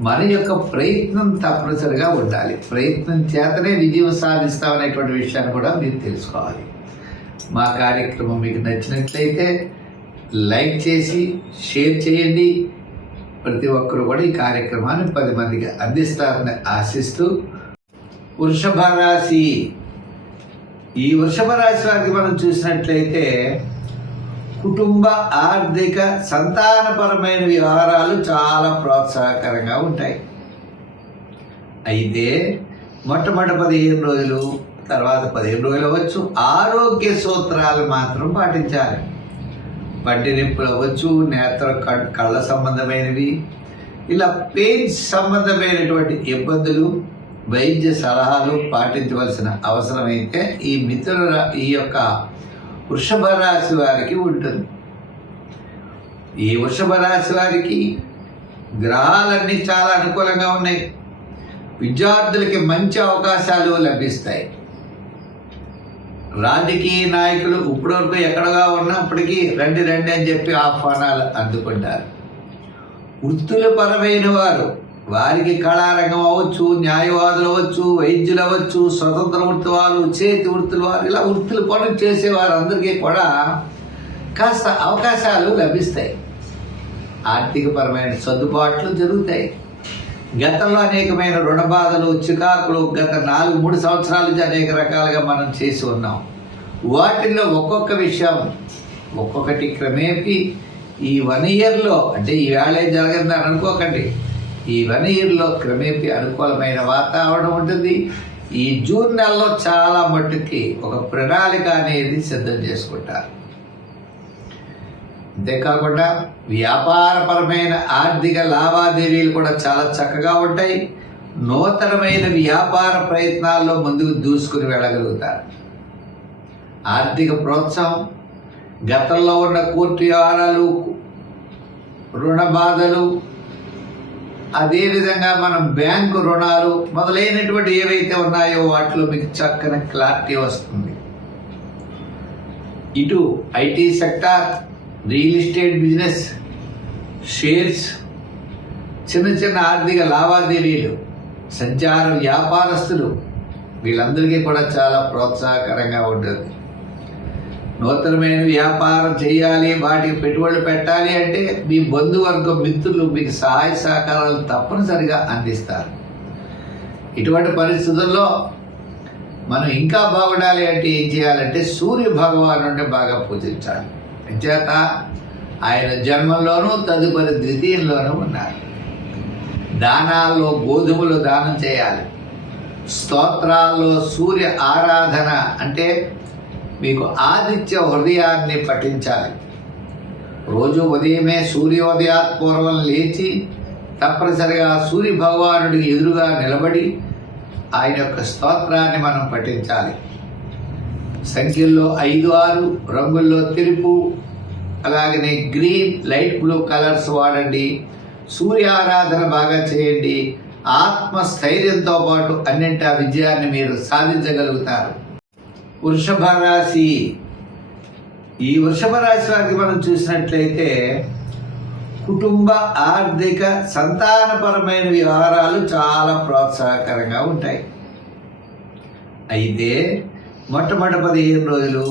మన యొక్క ప్రయత్నం తప్పనిసరిగా ఉండాలి. ప్రయత్నం చేతనే విజయం సాధిస్తామనేటువంటి విషయాన్ని కూడా మీరు తెలుసుకోవాలి. మా కార్యక్రమం మీకు నచ్చినట్లయితే లైక్ చేసి షేర్ చేయండి. ప్రతి ఒక్కరు కూడా ఈ కార్యక్రమాన్ని పది మందికి అందిస్తారని ఆశిస్తూ వృషభ రాశి. ఈ వృషభ రాశి వారికి మనం చూసినట్లయితే కుటుంబ ఆర్థిక సంతానపరమైన వ్యవహారాలు చాలా ప్రోత్సాహకరంగా ఉంటాయి. అయితే మొట్టమొదటి పదిహేను రోజులు తర్వాత పదిహేను రోజులు అవ్వచ్చు. ఆరోగ్య సూత్రాలు మాత్రం పాటించాలి. పంటి నొప్పులు అవ్వచ్చు నేత్ర కళ్ళ సంబంధమైనవి ఇలా పెయిన్స్ సంబంధమైనటువంటి ఇబ్బందులు వైద్య సలహాలు పాటించవలసిన అవసరమైతే ఈ మిత్రుల ఈ యొక్క వృషభ రాశి వారికి ఉంటుంది. ఈ వృషభ రాశి వారికి గ్రహాలన్నీ చాలా అనుకూలంగా ఉన్నాయి. విద్యార్థులకి మంచి అవకాశాలు లభిస్తాయి. రాజకీయ నాయకులు ఇప్పటివరకు ఎక్కడగా ఉన్నప్పటికీ రండి రండి అని చెప్పి ఆహ్వానాలు అందుకుంటారు. వృత్తుల పరమైన వారు వారికి కళారంగం అవ్వచ్చు న్యాయవాదులు అవ్వచ్చు వైద్యులు అవ్వచ్చు స్వతంత్ర వృత్తి వారు చేతి వృత్తుల వారు ఇలా వృత్తులు పనులు చేసే వారందరికీ కూడా కాస్త అవకాశాలు లభిస్తాయి. ఆర్థికపరమైన సర్దుబాట్లు జరుగుతాయి. గతంలో అనేకమైన రుణ బాధలు చికాకులు గత నాలుగు మూడు సంవత్సరాల నుంచి అనేక రకాలుగా మనం చేసి ఉన్నాం. వాటిల్లో ఒక్కొక్క విషయం ఒక్కొక్కటి క్రమేపీ ఈ వన్ ఇయర్లో అంటే ఈ వేళ జరగదని అనుకోకండి. ఈ వన్ ఇయర్లో క్రమేపీ అనుకూలమైన వాతావరణం ఉంటుంది. ఈ జూన్ నెలలో చాలా మట్టుకి ఒక ప్రణాళిక అనేది సిద్ధం చేసుకుంటారు. అంతేకాకుండా వ్యాపారపరమైన ఆర్థిక లావాదేవీలు కూడా చాలా చక్కగా ఉంటాయి. నూతనమైన వ్యాపార ప్రయత్నాల్లో ముందుకు దూసుకుని వెళ్ళగలుగుతారు. ఆర్థిక ప్రోత్సాహం గతంలో ఉన్న కోర్టు వ్యవహారాలు రుణ బాధలు అదేవిధంగా మనం బ్యాంకు రుణాలు మొదలైనటువంటి ఏవైతే ఉన్నాయో వాటిలో మీకు చక్కని క్లారిటీ వస్తుంది. ఇటు IT sector real estate business shares చిన్న చిన్న ఆర్థిక లావాదేవీలు సంచార వ్యాపారస్తులు వీళ్ళందరికీ కూడా చాలా ప్రోత్సాహకరంగా ఉంటుంది. నూతనమైన వ్యాపారం చేయాలి వాటికి పెట్టుబడులు పెట్టాలి అంటే మీ బంధువర్గం మిత్రులు మీకు సహాయ సహకారాలు తప్పనిసరిగా అందిస్తారు. ఇటువంటి పరిస్థితుల్లో మనం ఇంకా బాగుండాలి అంటే ఏం చేయాలంటే సూర్య భగవాను బాగా పూజించాలి. అంచేత ఆయన జన్మంలోనూ తదుపరి ద్వితీయంలోనూ ఉన్నారు. దానాల్లో గోధుమలు దానం చేయాలి. స్తోత్రాల్లో సూర్య ఆరాధన అంటే మీకు ఆదిత్య హృదయాన్ని పఠించాలి. రోజు ఉదయమే సూర్యోదయాత్పూర్వం లేచి తప్పనిసరిగా సూర్య భగవానుడికి ఎదురుగా నిలబడి ఆయన యొక్క స్తోత్రాన్ని మనం పఠించాలి. సంఖ్యల్లో ఐదు ఆరు రంగుల్లో తెలుపు అలాగనే గ్రీన్ లైట్ బ్లూ కలర్స్ వాడండి. సూర్య ఆరాధన బాగా చేయండి. ఆత్మస్థైర్యంతో పాటు అన్నింటి ఆ విజయాన్ని మీరు సాధించగలుగుతారు. వృషభ రాశి ఈ వృషభ రాశి వారికి మనం చూసినట్లయితే కుటుంబ ఆర్థిక సంతానపరమైన వ్యవహారాలు చాలా ప్రోత్సాహకరంగా ఉంటాయి. అయితే మొట్టమొదటి పదిహేను రోజులు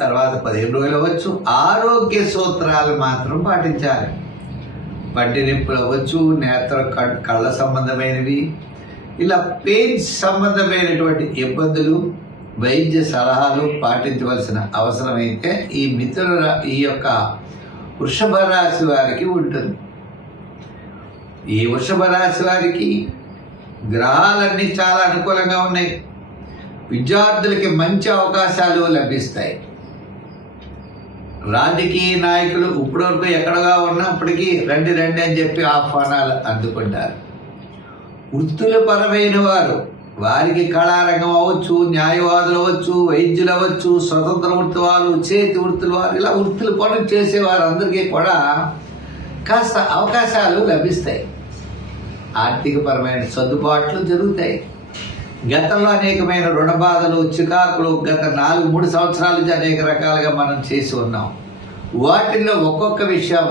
తర్వాత పదిహేను రోజులు అవ్వచ్చు. ఆరోగ్య సూత్రాలు మాత్రం పాటించాలి. పంటి నొప్పులు అవ్వచ్చు నేత్ర కళ్ళ సంబంధమైనవి ఇలా పెయిన్స్ సంబంధమైనటువంటి ఇబ్బందులు వైద్య సలహాలు పాటించవలసిన అవసరమైతే ఈ మిత్రుల ఈ యొక్క వృషభ రాశి వారికి ఉంటుంది. ఈ వృషభ రాశి వారికి గ్రహాలన్నీ చాలా అనుకూలంగా ఉన్నాయి. విద్యార్థులకి మంచి అవకాశాలు లభిస్తాయి. రాజకీయ నాయకులు ఇప్పటివరకు ఎక్కడగా ఉన్నప్పటికీ రండి రండి అని చెప్పి ఆహ్వానాలు అందుకుంటారు. వృత్తుల పరమైన వారు వారికి కళారంగం అవ్వచ్చు న్యాయవాదులు అవ్వచ్చు వైద్యులు అవ్వచ్చు స్వతంత్ర వృత్తి వారు చేతి వృత్తుల వారు ఇలా వృత్తులు పనులు చేసే వారందరికీ కూడా కాస్త అవకాశాలు లభిస్తాయి. ఆర్థికపరమైన సర్దుబాట్లు జరుగుతాయి. గతంలో అనేకమైన రుణ బాధలు చికాకులు గత నాలుగు మూడు సంవత్సరాల నుంచి అనేక రకాలుగా మనం చేసి ఉన్నాం. వాటిల్లో ఒక్కొక్క విషయం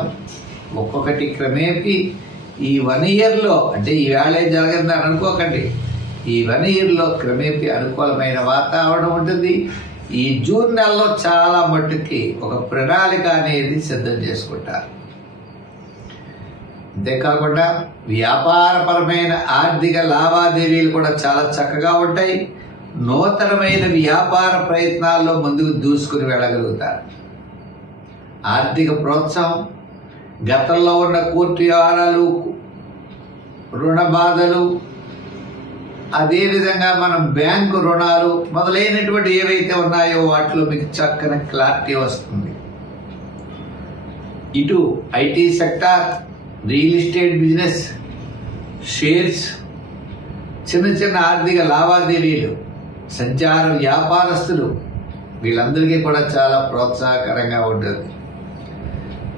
ఒక్కొక్కటి క్రమేపీ ఈ వన్ ఇయర్లో అంటే ఈ వేళే జరగదని అనుకోకండి. ఈ వన్ ఇయర్లో క్రమేపీ అనుకూలమైన వాతావరణం ఉంటుంది. ఈ జూన్ నెలలో చాలా మట్టుకి ఒక ప్రణాళిక అనేది సిద్ధం చేసుకుంటారు. అంతేకాకుండా వ్యాపారపరమైన ఆర్థిక లావాదేవీలు కూడా చాలా చక్కగా ఉంటాయి. నూతనమైన వ్యాపార ప్రయత్నాల్లో ముందుకు దూసుకుని వెళ్ళగలుగుతారు. ఆర్థిక ప్రోత్సాహం గతంలో ఉన్న కోర్టు వ్యవహారాలు రుణ బాధలు అదేవిధంగా మనం బ్యాంకు రుణాలు మొదలైనటువంటి ఏవైతే ఉన్నాయో వాటిలో మీకు చక్కని క్లారిటీ వస్తుంది. ఇటు IT sector real estate business shares చిన్న చిన్న ఆర్థిక లావాదేవీలు సంచార వ్యాపారస్తులు వీళ్ళందరికీ కూడా చాలా ప్రోత్సాహకరంగా ఉంటుంది.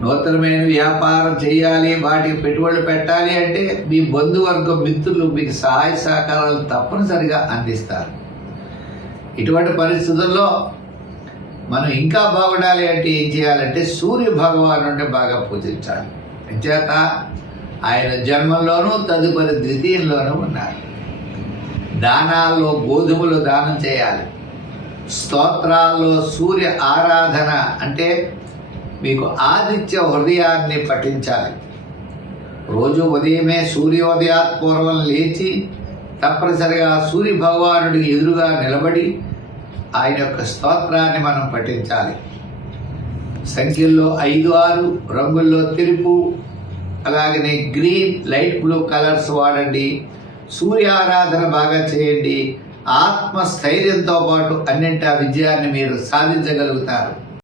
నూతనమైన వ్యాపారం చేయాలి వాటికి పెట్టుబడులు పెట్టాలి అంటే మీ బంధువర్గం మిత్రులు మీకు సహాయ సహకారాలు తప్పనిసరిగా అందిస్తారు. ఇటువంటి పరిస్థితుల్లో మనం ఇంకా బాగుండాలి అంటే ఏం చేయాలంటే సూర్య భగవాను బాగా పూజించాలి. అంచేత ఆయన జన్మంలోనూ తదుపరి ద్వితీయంలోనూ ఉన్నారు. దానాల్లో గోధుమలు దానం చేయాలి. స్తోత్రాల్లో సూర్య ఆరాధన అంటే మీకు ఆదిత్య హృదయాన్ని పఠించాలి. రోజు ఉదయమే సూర్యోదయాత్పూర్వం లేచి తప్పనిసరిగా సూర్య భగవానుడికి ఎదురుగా నిలబడి ఆయన యొక్క స్తోత్రాన్ని మనం పఠించాలి. సంఖ్యల్లో ఐదు ఆరు రంగుల్లో తెలుపు అలాగనే గ్రీన్ లైట్ బ్లూ కలర్స్ వాడండి. సూర్య ఆరాధన బాగా చేయండి. ఆత్మస్థైర్యంతో పాటు అన్నింటి ఆ విజయాన్ని మీరు సాధించగలుగుతారు.